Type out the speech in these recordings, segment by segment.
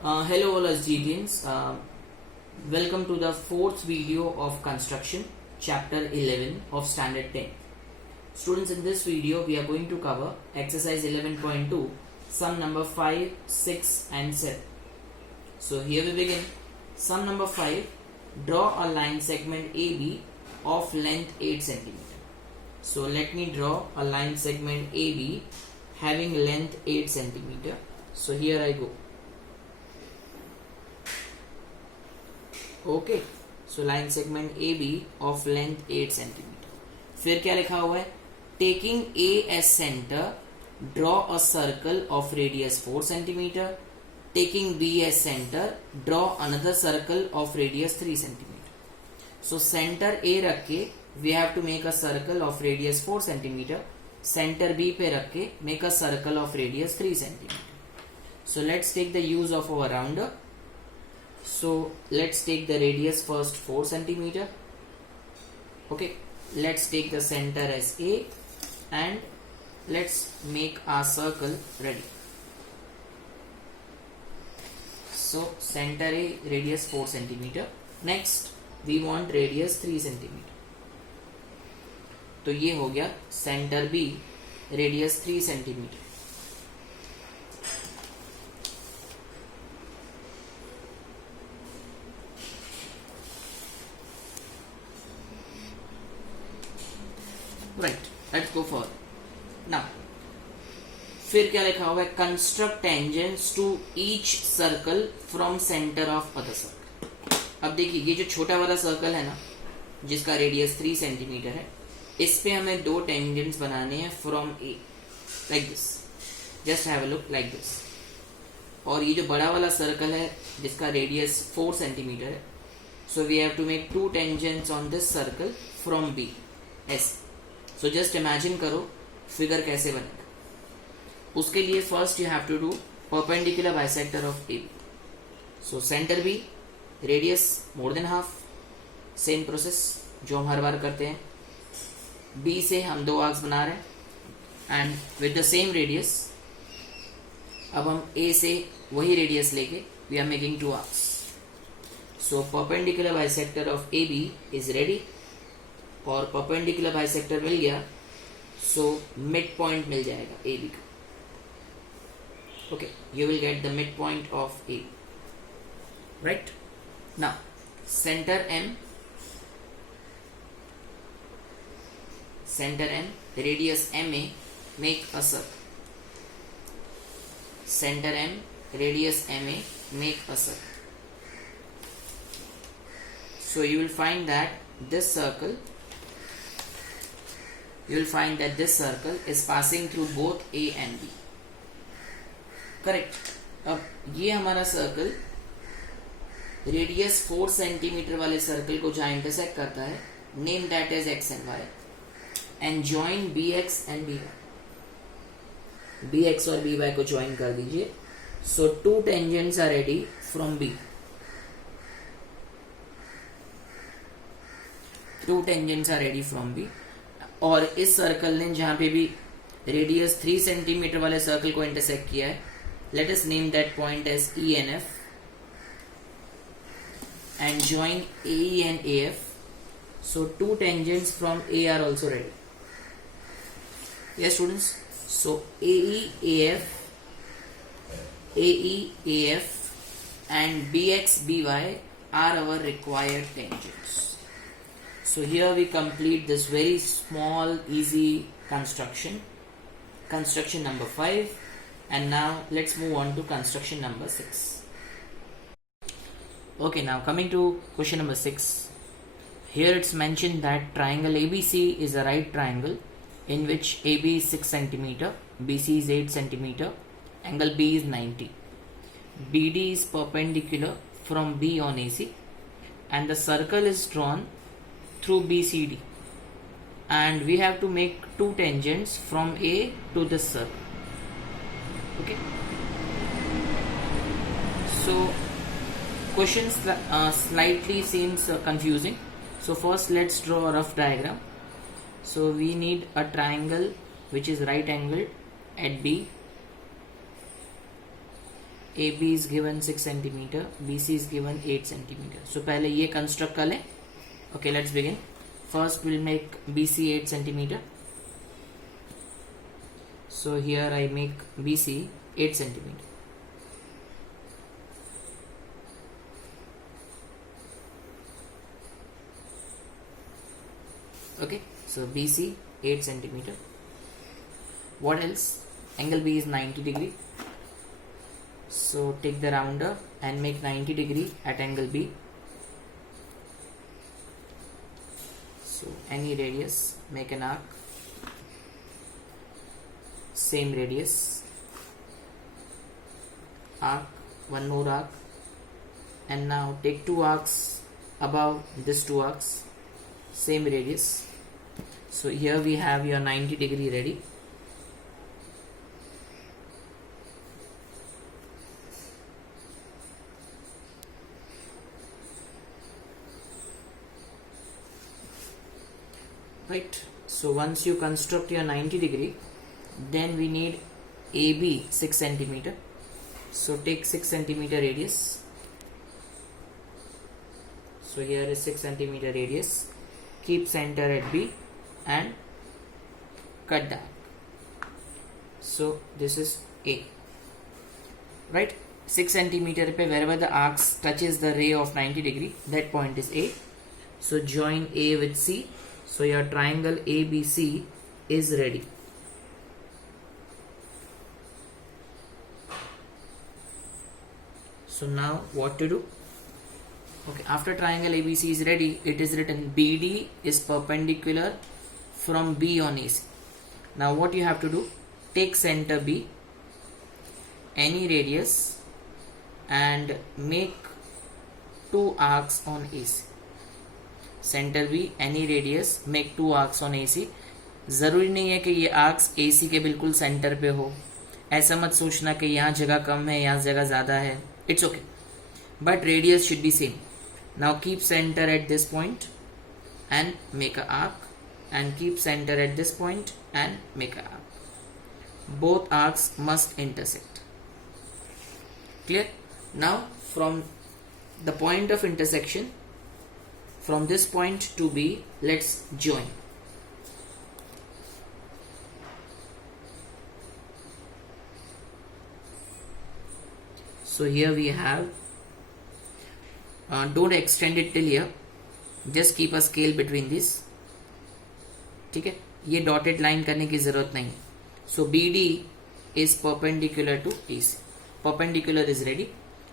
Hello all SGTians. Welcome to the fourth video of construction chapter 11 of standard 10. Students, in this video we are going to cover exercise 11.2 sum number 5, 6 and 7. So here we begin. Sum number 5, draw a line segment AB of length 8 cm. So let me draw a line segment AB having length 8 cm. So here I go. Okay, so line segment A B of length 8 centimetre. फिर क्या लिखा हुआ है? Taking A as centre draw a circle of radius 4 centimetre. Taking B as centre draw another circle of radius 3 centimetre. So centre A रख के we have to make a circle of radius 4 centimetre. Centre B पे रख के make a circle of radius 3 centimetre. So let's take the use of our rounder. So let's take the radius first 4 centimeter. Okay, let's take the center as A and let's make our circle ready. So center A radius 4 centimeter. Next we want radius 3 centimeter. तो ये हो गया center B radius 3 centimeter. Right, let's go for now. फिर क्या लिखा हुआ है? Construct tangents to each circle from centre of other circle. अब देखिए, ये जो छोटा वाला सर्कल है ना, जिसका रेडियस 3 सेंटीमीटर है, इस पे हमें दो टेंजेंट्स बनाने हैं from A, like this. Just have a look like this. और ये जो बड़ा वाला सर्कल है जिसका रेडियस 4 सेंटीमीटर है, so we have to make two tangents on this circle from B. ऐसे. सो जस्ट इमेजिन करो फिगर कैसे बनेगा. उसके लिए first you have to do perpendicular bisector of A B. So centre B radius more than half. Same process जो हम हर बार करते हैं. बी से हम दो आर्क्स बना रहे हैं and with the same radius अब हम ए से वही रेडियस लेके we are making two arcs. So perpendicular bisector of A B is ready. और परपेंडिकुलर बाइसेक्टर मिल गया, सो मिड पॉइंट मिल जाएगा ए बी का. Okay, you will get the mid point of A. Right now centre M radius M A make a circle. Centre M radius M A make a circle. So you will find that this circle is passing through both A and B. Correct. अब ये हमारा circle radius 4 centimetre वाले circle को जहां intersect करता है, name that as X and Y and join B X and B Y. B X और B Y को ज्वाइन कर दीजिए. So two tangents are ready from B. Two tangents are ready from B. और इस circle ने जहां पे भी रेडियस 3 सेंटीमीटर वाले सर्कल को इंटरसेक्ट किया है, let us name that point as E and F and join A E and A F. So two tangents from A are also ready. Yes students, so A E A F and B X B Y are our required tangents. So here we complete this very small easy construction number 5, and now let's move on to construction number 6. Okay, now coming to question number 6. Here it's mentioned that triangle ABC is a right triangle in which AB is 6 centimeter, BC is 8 centimeter, angle B is 90. BD is perpendicular from B on AC and the circle is drawn through BCD, and we have to make two tangents from A to this circle. Okay, so question slightly seems confusing. So first let's draw a rough diagram. So we need a triangle which is right angled at B. AB is given 6 centimeter, BC is given 8 centimeter. So पहले ये construct कर लें. Okay, let's begin. First we'll make BC 8 centimeter. So here I make BC 8 centimeter. Okay, so BC 8 centimeter. What else? Angle B is 90 degree. So take the rounder and make 90 degree at angle B. So any radius, make an arc, same radius, arc, one more arc, and now take two arcs above this two arcs, same radius. So here we have your 90 degree ready. Right, so once you construct your 90 degree, then we need AB 6 centimeter. So take 6 centimeter radius. So here is 6 centimeter radius. Keep center at B and cut the arc. So this is A. Right, 6 centimeter pe wherever the arcs touches the ray of 90 degree, that point is A. So join A with C. So your triangle ABC is ready. So now what to do? Okay, after triangle ABC is ready, it is written BD is perpendicular from B on AC. Now what you have to do? Take center B, any radius, and make two arcs on AC. Centre B, any radius, make two arcs on AC. ज़रूरी नहीं है कि ये arcs AC के बिल्कुल centre पे हो. ऐसा मत सोचना कि यहाँ जगह कम है, यहाँ जगह ज़्यादा है. It's okay, but radius should be same. Now keep centre at this point and make a arc, and keep centre at this point and make a arc. Both arcs must intersect. Clear? Now from the point of intersection, from this point to B, let's join. So here we have, don't extend it till here, just keep a scale between this. ठीक है, ये dotted line करने की जरूरत नहीं. So BD is perpendicular to AC. Perpendicular is ready.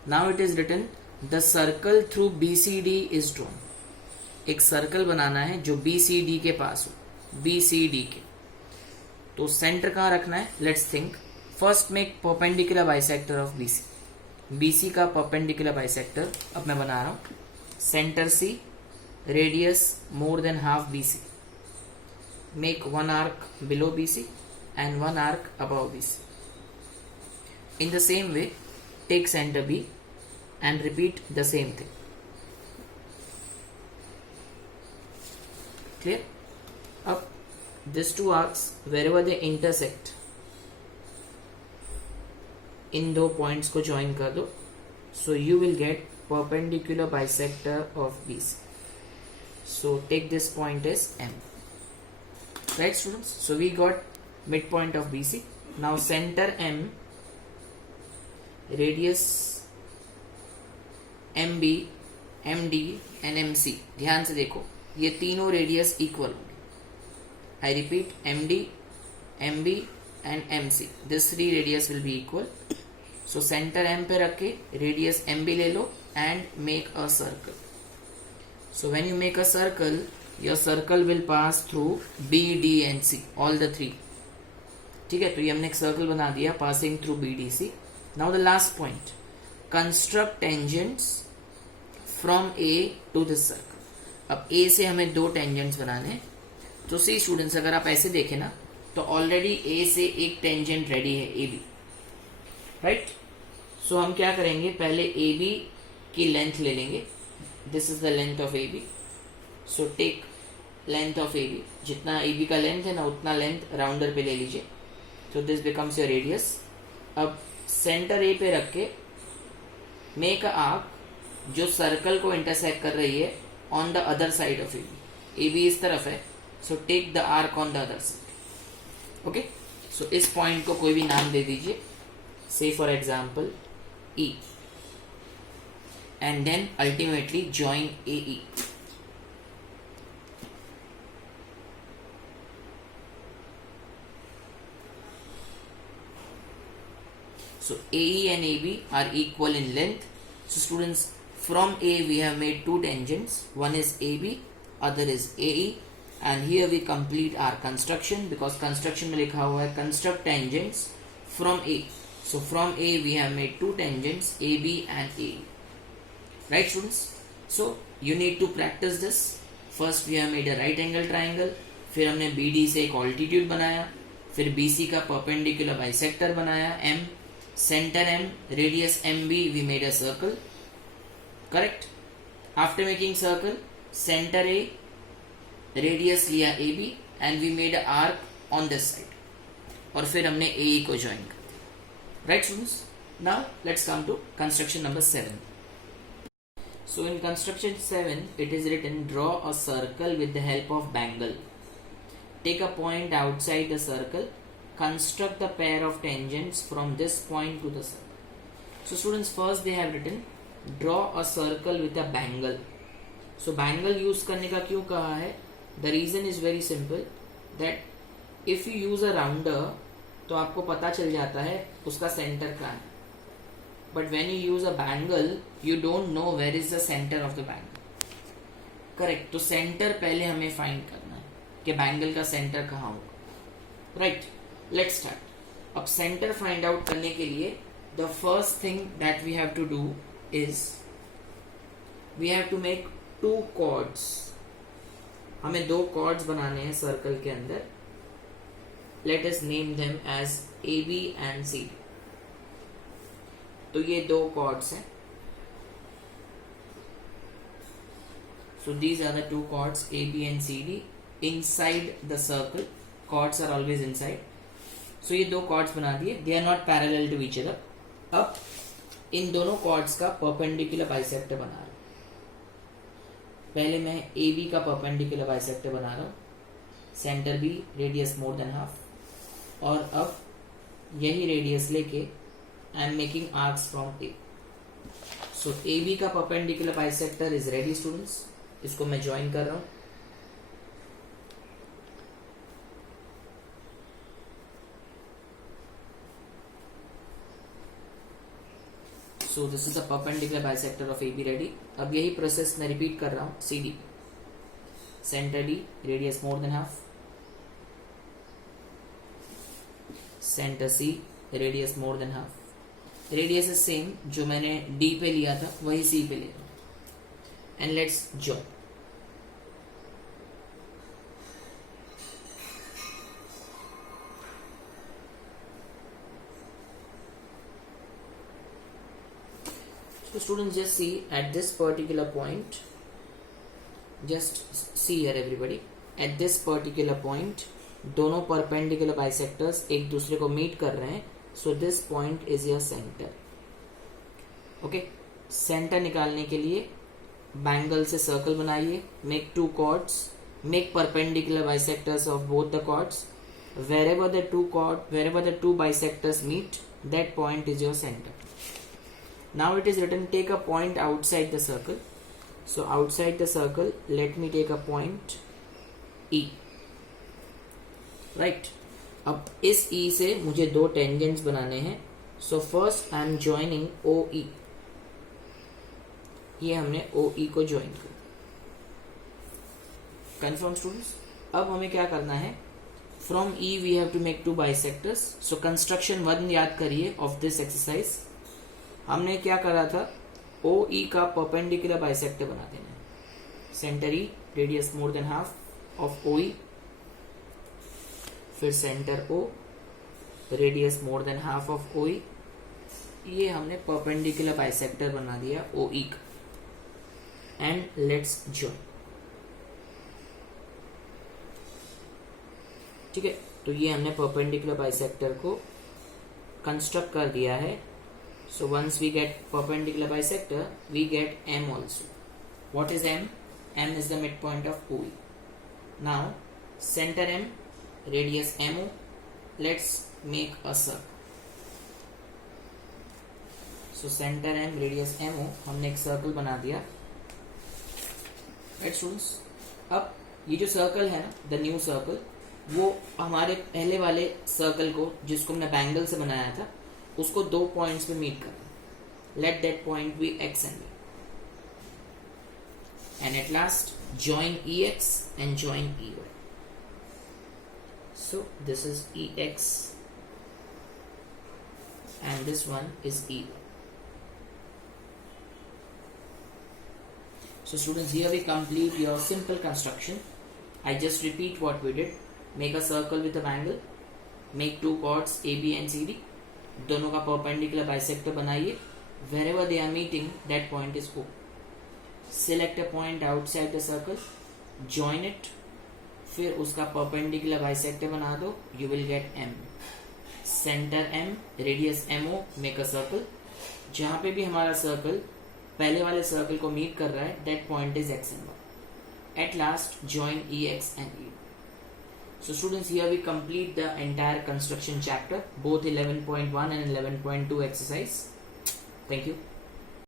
Now it is written the circle through BCD is drawn. एक circle बनाना है जो BCD के पास हो, BCD के. तो सेंटर कहाँ रखना है? Let's think. First make perpendicular bisector of BC. BC का परपेंडिकुलर बाइसेक्टर अब मैं बना रहा हूँ. Centre C, radius more than half BC. Make one arc below BC and one arc above BC. In the same way, take center B and repeat the same thing. Clear? Up these two arcs, wherever they intersect, इन दो points को join कर दो. So you will get perpendicular bisector of BC. So take this point as M. Right, students? So we got midpoint of BC. Now center M, radius MB, MD and MC. ध्यान से देखो, ये तीनों radius equal होंगे. I repeat, MD, MB and MC. This three radius will be equal. So centre M पे रख के radius MB ले लो and make a circle. So when you make a circle, your circle will pass through B, D and C, all the three. ठीक है, तो ये हमने एक सर्कल बना दिया passing through B, D, C. Now the last point, construct tangents from A to this circle. अब A से हमें दो टेंजेंट्स बनाने हैं. तो सी स्टूडेंट्स, अगर आप ऐसे देखें ना, तो ऑलरेडी A से एक टेंजेंट रेडी है, AB. राइट? सो हम क्या करेंगे, पहले AB की लेंथ ले लेंगे. This is the length of AB. So take length of AB. जितना AB का लेंथ है ना, उतना लेंथ राउंडर पे ले लीजिए. तो दिस बिकम्स योर रेडियस. अब सेंटर A पे रख के मेक अ आर्क जो सर्कल को इंटरसेक्ट कर रही है on the other side of A B इस तरफ है, so take the arc on the other side. Okay, so इस पॉइंट को कोई भी नाम दे दीजिए, say for example E, and then ultimately join AE. So AE and AB are equal in length. So students, from A we have made two tangents. One is AB, other is AE, and here we complete our construction because construction में लिखा हुआ है construct tangents from A. So from A we have made two tangents AB and AE. Right students? So you need to practice this. First we have made a right angle triangle, फिर हमने BD से एक altitude बनाया, फिर BC का perpendicular bisector बनाया M, center M, radius MB, we made a circle. Correct? After making circle, center A, radius लिया AB and we made a arc on this side. और फिर हमने AE को join कर. Right students? Now let's come to construction number 7. So in construction 7 it is written, draw a circle with the help of bangle. Take a point outside the circle. Construct the pair of tangents from this point to the circle. So students, first they have written draw a circle with a bangle. So bangle use करने का क्यों कहा है? The reason is very simple that if you use a rounder तो आपको पता चल जाता है उसका सेंटर कहाँ है, but when you use a bangle you don't know where is the centre of the bangle. Correct, तो सेंटर पहले हमें फाइंड करना है कि बैंगल का सेंटर कहाँ होगा. Right, let's start. अब सेंटर फाइंड आउट करने के लिए the first thing that we have to do is we have to make two chords. हमें दो कॉर्ड्स बनाने हैं सर्कल के अंदर. Let us name them as AB and CD. तो ये दो chords हैं. So these are the two chords AB and CD inside the circle. Chords are always inside. So ये दो chords बना दिए. They are not parallel to each other. अब इन दोनों chords का perpendicular bisector बना रहा हूँ. पहले मैं AB का perpendicular bisector बना रहा हूँ. Center B, radius more than half. और अब यही रेडियस लेके I am making arcs from A. So A B का perpendicular bisector is ready students. इसको मैं ज्वाइन कर रहा हूं. So this is the perpendicular bisector of A B ready. अब यही प्रोसेस मैं रिपीट कर रहा हूं. C D, centre D, radius more than half. Centre C, radius more than half. Radius is same, जो मैंने डी पे लिया था वही सी पे ले रहा हूं. And let's join. So students, just see at this particular point, just see here everybody, at this particular point दोनों परपेंडिकुलर बाइसेक्टर्स एक दूसरे को मीट कर रहे हैं. So this point is your centre. Okay, centre निकालने के लिए बैंगल से सर्कल बनाइए. Make two chords, make perpendicular bisectors of both the chords. wherever the two bisectors meet, that point is your center. Now it is written, take a point outside the circle. So outside the circle, let me take a point E. Right, अब इस E से मुझे दो tangents बनाने हैं. So first I am joining OE. ये हमने OE को ज्वाइन कर. Confirm students. अब हमें क्या करना है, from E we have to make two bisectors. So construction 1 याद करिए ऑफ दिस एक्सरसाइज. हमने क्या करा था, OE का परपेंडिकुलर बाइसेक्टर बना देना है. Centre E, radius more than half of OE. फिर centre O, radius more than half of OE. ये हमने परपेंडिकुलर बाइसेक्टर बना दिया OE का. And let's join. ठीक है, तो ये हमने परपेंडिकुलर बाइसेक्टर को कंस्ट्रक्ट कर दिया है So once we get perpendicular bisector, we get M also. What is M? M is the midpoint of OE. Now center M, radius MO. Let's make a circle. So center M, radius MO, हमने एक circle बना दिया. Right students, अब ये जो circle है ना, the new circle, वो हमारे पहले वाले सर्कल को जिसको हमने बैंगल से बनाया था उसको दो पॉइंट्स पे मीट करना. Let that point be X and B, and at last join EX and join EY. So this is EX and this one is EY. So students, here we complete your simple construction. I just repeat what we did. Make a circle with a angle, make two chords AB and CD, दोनों का perpendicular bisector बनाइए. Wherever they are meeting, that point is O. Select a point outside the circle, join it, फिर उसका perpendicular bisector बना दो, you will get M. Center M, radius MO, make a circle. जहाँ पे भी हमारा circle पहले वाले सर्कल को मीट कर रहा है, that point is X and Y. At last, join EX and EY. So students, here we complete the entire construction chapter, both 11.1 and 11.2 exercise. Thank you.